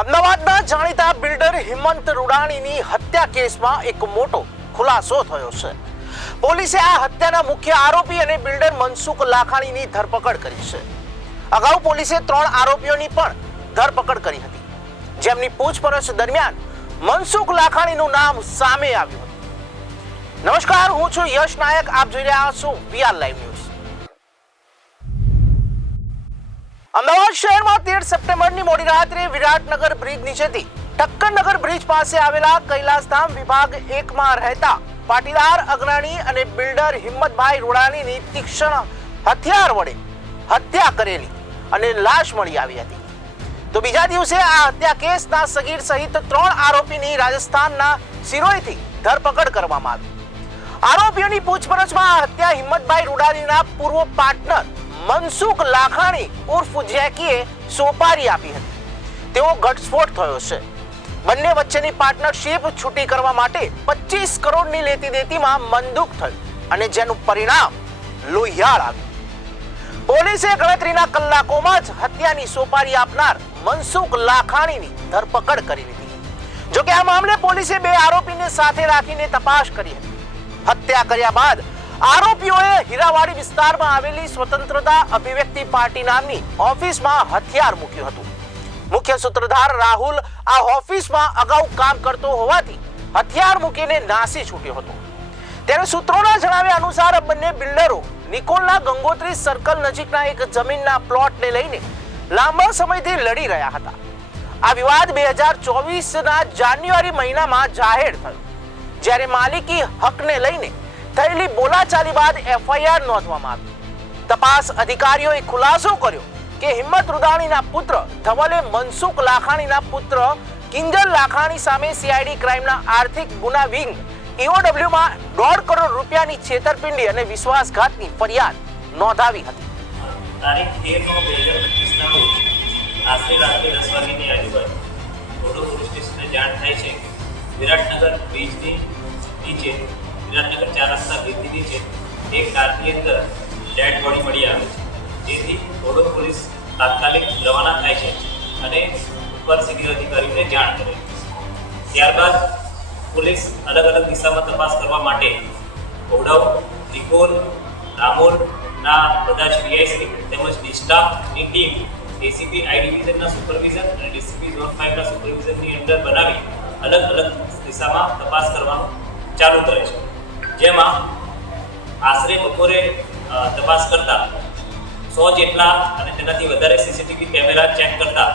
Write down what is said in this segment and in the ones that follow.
અમદાવાદના જાણીતા બિલ્ડર હિમંત રૂડાણીની હત્યા કેસમાં એક મોટો ખુલાસો થયો છે. પોલીસે આ હત્યાના મુખ્ય આરોપી અને બિલ્ડર મનસુખ લાખાણીની ધરપકડ કરી છે. અગાઉ પોલીસે ત્રણ આરોપીઓની પણ ધરપકડ કરી હતી. જેમની પૂછપરછ દરમિયાન મનસુખ લાખાણીનું નામ સામે આવ્યું હતું. નમસ્કાર, હું છું યશ નાયક. આપ જોઈ રહ્યા છો વીઆર લાઈવ ન્યૂઝ. અમદાવાદ શહેરમાં તેર સપ્ટેમ્બરની મોડી રાત્રે વિરાટનગર બ્રિજ નીચેથી ઠક્કરનગર બ્રિજ પાસે આવેલા કૈલાસધામ વિભાગ એકમાં રહેતા પાટીદાર અગ્રણી અને બિલ્ડર હિંમતભાઈ રોડાણીની તીક્ષ્ણ હથિયાર વડે હત્યા કરેલી અને લાશ મળી આવી હતી. તો બીજા દિવસે આ હત્યા કેસના સગીર સહિત ત્રણ આરોપીની રાજસ્થાનના સિરોહીથી ધરપકડ કરવામાં આવી. આરોપીઓની પૂછપરછમાં હત્યા હિંમતભાઈ રૂડાણીના પૂર્વ પાર્ટનર મનસુખ લાખાણી ઉર્ફ જેકીએ સોપારી આપી હતી. તેઓ ઘટસ્ફોટ થયો છે. બંને વચ્ચેની પાર્ટનરશિપ છૂટી કરવા માટે પચીસ કરોડની લેતી દેતીમાં મંદુક થયું અને જેનું પરિણામ લોહિયાળ આવ્યું. પોલીસે ગણતરીના કલાકોમાં જ હત્યાની સોપારી આપનાર મનસુખ લાખાણીની ધરપકડ કરી લીધી. જોકે આ મામલે પોલીસે બે આરોપીને સાથે રાખીને તપાસ કરી હતી. હત્યા કર્યા બાદ આરોપીઓએ હીરાવાડી વિસ્તારમાં આવેલી સ્વતંત્રતા અભિવ્યક્તિ પાર્ટી નામની ઓફિસમાં હથિયાર મૂક્યું હતું. મુખ્ય સૂત્રધાર રાહુલ આ ઓફિસમાં અગાઉ કામ કરતો હોવાથી હથિયાર મૂકીને નાસી છૂટ્યો હતો. ત્યારે સૂત્રોના જણાવ્યા અનુસાર બંને બિલ્ડરો નિકોલના ગંગોત્રી સર્કલ નજીકના એક જમીનના પ્લોટને લઈને લાંબા સમયથી લડી રહ્યા હતા. આ વિવાદ બે હજાર ચોવીસના જાન્યુઆરી મહિનામાં જાહેર થયો, જ્યારે માલિકી હકને લઈને થયેલી બોલાચાલી બાદ એફઆઈઆર નોંધવામાં આવી. તપાસ અધિકારીઓએ ખુલાસો કર્યો કે હિંમત રૂદાણીના પુત્ર ધવલે મનસુખ લાખાણીના પુત્ર કિંજલ લાખાણી સામે સીઆઈડી ક્રાઇમના આર્થિક ગુના વિંગ ઈઓડબ્લ્યુમાં દોઢ કરોડ રૂપિયાની છેતરપિંડી અને વિશ્વાસઘાતની ફરિયાદ નોંધાવી હતી. તારીખ તેર નો બે હજાર પચીસના રોજ આશરે રાત્રે દસ વાગ્યાની આજુબાજુ ઘોડો પોલીસ સ્ટેશને જાણ થાય છે. વિરાટનગર બ્રિજની નીચે વિરાટનગર ચાર રસ્તા ભેદીની છે. તે કારની અંદર ડેડ બોડી મળી આવે છે. જેથી ઘોડો પોલીસ તાત્કાલિક રવાના થાય છે અને ઉપર સિનિયર અધિકારીઓને જાણ કરે ત્યારબાદ પોલીસ અલગ અલગ દિશામાં તપાસ કરવા માટે ઘોડાઉ નિકોલ રામોલના બધા જ પીઆઈસી તેમજ ડિસ્ટાફની ટીમ એસીપી આઈ ડિવિઝનના સુપરવિઝન અને ડીસીપી ઝોન ફાઇવના સુપરવિઝનની અંદર બનાવી અલગ અલગ દિશામાં તપાસ કરવાનું ચાલુ કરે છે. જેમાં આશરે બપોરે તપાસ કરતા સો જેટલા અને તેનાથી વધારે સીસીટીવી કેમેરા ચેક કરતા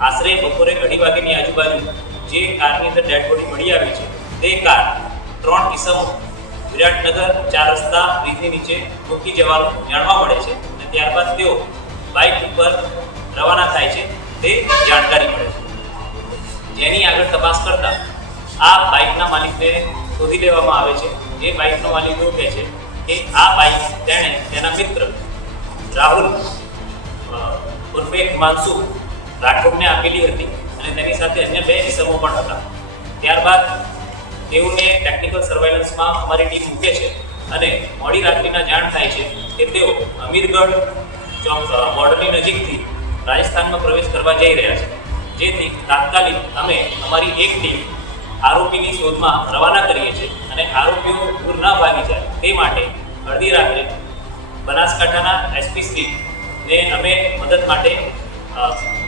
આશરે બપોરે અઢી વાગ્યાની આજુબાજુ જે કારની અંદર ડેડ મળી આવી છે, તે કાર ત્રણ કિસ્સાઓ વિરાટનગર ચાર રસ્તા બ્રિજની નીચે મૂકી જવાનું જાણવા મળે છે અને ત્યારબાદ તેઓ બાઇક ઉપર રવાના થાય છે, તે જાણકારી મળે છે. જેની આગળ તપાસ કરતા આ બાઇકના માલિકને શોધી લેવામાં આવે છે. જે બાઇકનો માલિક એવું કહે છે કે આ બાઇક તેણે તેના મિત્ર રાહુલ ઉર્ફે માનસુ રાઠોડને આપેલી હતી અને તેની સાથે અન્ય બે ઇસમો પણ હતા. ત્યારબાદ તેઓને ટેકનિકલ સર્વેલન્સમાં અમારી ટીમ મૂકે છે અને મોડી રાત્રિના જાણ થાય છે કે તેઓ અમીરગઢ ચોક બોર્ડરની નજીકથી રાજસ્થાનમાં પ્રવેશ કરવા જઈ રહ્યા છે. જેથી તાત્કાલિક અમે અમારી એક ટીમ આરોપીની શોધમાં રવાના કરીએ છીએ અને આરોપીઓ દૂર ન ભાગી જાય તે માટે અડધી રાત્રે બનાસકાંઠાના એસપી શ્રીને અમે મદદ માટે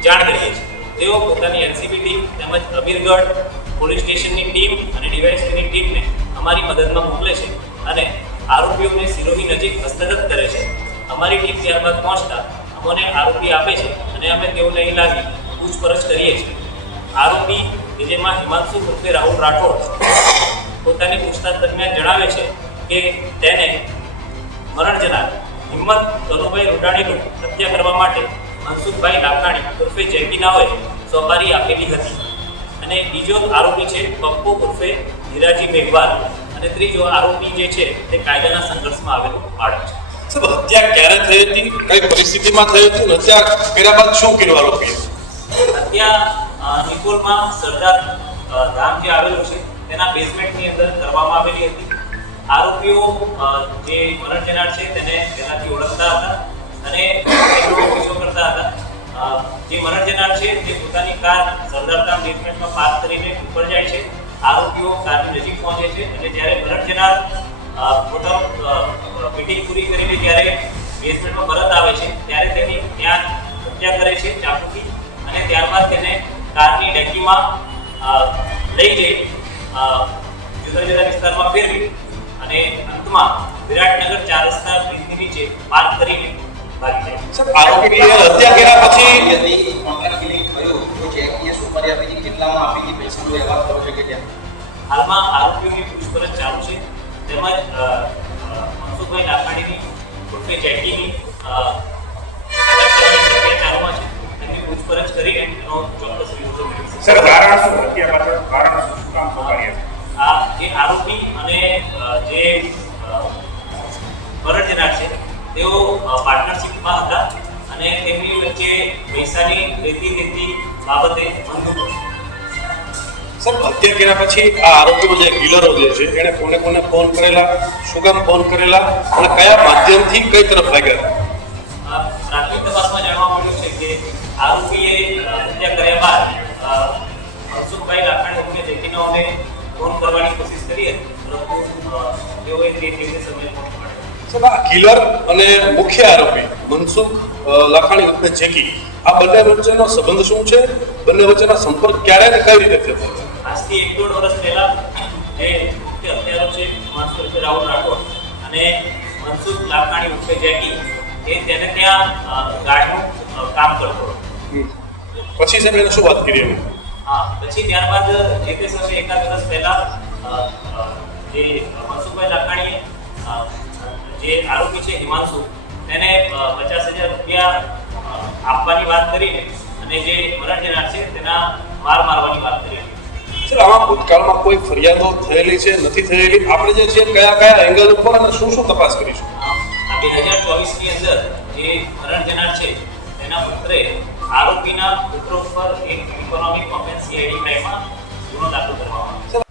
જાણ કરીએ છીએ. તેઓ પોતાની એનસીબી ટીમ તેમજ અમીરગઢ પોલીસ સ્ટેશનની ટીમ અને ડીવાયએસપીની ટીમને અમારી મદદમાં મોકલે છે અને આરોપીઓને સિરોહી નજીક હસ્તગત કરે છે. અમારી ટીમ ત્યારબાદ પહોંચતા અમને આરોપી આપે છે અને અમે તેઓને અહીં લાવી પૂછપરછ કરીએ છીએ. આરોપી કે જેમાં હિમાંશુ ઉર્ફે રાહુલ રાઠોડ પોતાની પૂછતાછ દરમિયાન જણાવે છે કે તેને મરણ જનાર હિંમત ધનુભાઈ રૂડાણીનું હત્યા કરવા માટે મનસુખભાઈ લાખાણી ઉર્ફે જેકીનાઓએ સોપારી આપેલી હતી. અને બીજો આરોપી છે પપ્પુ ઉર્ફે હિરાજી મેઘવાલ. અને ત્રીજો આરોપી જે છે તે કાયદાના સંઘર્ષમાં આવેલો બાળક છે. હત્યા ક્યારે થઈ હતી? કઈ પરિસ્થિતિમાં થઈ હતી? હત્યા કર્યા બાદ શું કર્યું લોકો? હત્યા નિકોલમાં સરદાર ધામ જે આવેલું છે. તેના બેઝમેન્ટની અંદર કરવામાં આવેલી હતી. આરોપીઓ જે મરણ જનાર છે તેને તેનાથી ઓળખતા હતા અને પીછો કરતા હતા. જે મરણ જનાર છે તે પોતાની કાર સરદારધામ બેઝમેન્ટમાં પાર્ક કરીને ઉપર જાય છે. આરોપીઓ કારની નજીક પહોંચે છે અને જ્યારે મરણ જનાર પોતાનું મીટિંગ પૂરી કરીને જ્યારે બેઝમેન્ટમાં પરત આવે છે, ત્યારે તેની ત્યાં હત્યા કરે છે ચાકુથી અને ત્યારબાદ તેને કારની ડેકીમાં લઈ જઈ જુદા જુદા વિસ્તારમાં ફેરવી અને અંતમાં વિરાટનગર ચાર રસ્તા બ્રિજની નીચે પાર્ક કરીને ભાગી જાય. હત્યા કર્યા પછી થયું કેટલામાં આપી હતી પૈસા નો વ્યવહાર કરો છો કે કેમ હાલમાં આરોપીઓની પૂછપરછ ચાલુ છે. તેમજ મનસુખભાઈ લાખાણીની ઉર્ફે જેકીની ચાલુમાં છે. પૂછપરછ કરી એનો ચોક્કસ સર કારણ શું હત્યા પાછળ કારણ શું કામ પકડ્યા આ જે આરોપી અને જે અ, છે તેઓ પાર્ટનરશિપમાં હતા અને તેમની વચ્ચે પૈસાની રેતી રેતી બાબતે બંધુ સર હત્યા કર્યા પછી આ આરોપીઓ જે કિલરો જે છે એણે કોને કોને ફોન કરેલા શું કામ ફોન કરેલા અને કયા માધ્યમથી કઈ તરફ ભાગ્યા આરોપીએ અ, હત્યા કર્યા બાદ મનસુખભાઈ લાખાણી ઉર્ફે જેકીનાઓને ફોન કરવાની કોશિશ કરી હતી. પરંતુ તેઓએ તે રીતે સમય કિલર અને મુખ્ય આરોપી મનસુખ લખાણી ઉર્ફે જેકી આ બંને વચ્ચેનો સંબંધ શું છે? બંને વચ્ચેનો સંપર્ક ક્યારે અને કઈ રીતે થયો? આજથી એક દોઢ વર્ષ પહેલા જે મુખ્ય હત્યારો છે ઉર્ફે રાહુલ રાઠોડ અને મનસુખ લાખાણી વખતે જેકી એ તેને ત્યાં ગાર્ડનું કામ કરતો. પછી સાહેબ એને શું વાત કરી એમ? હા પછી ત્યારબાદ જે તે સમયે એકાદ વર્ષ પહેલા જે મનસુખભાઈ લાખાણીએ જે આરોપી છે હિમાંશુ તેને પચાસ હજાર રૂપિયા આપવાની વાત કરીને અને જે મરણ જેનાર છે તેના માર મારવાની વાત કરી. સર આમાં ભૂતકાળમાં કોઈ ફરિયાદો થયેલી છે નથી થયેલી? આપણે જે છે કયા કયા એંગલ ઉપર અને શું શું તપાસ કરીશું? બે હજાર ચોવીસની અંદર જે મરણ જનાર છે તેના પુત્રે આરોપીના પુત્ર ઉપર એક ઇકોનોમિક ઓફેન્સ સીઆઈડી ક્રાઇમમાં ગુનો દાખલ કરવામાં આવ્યો. છે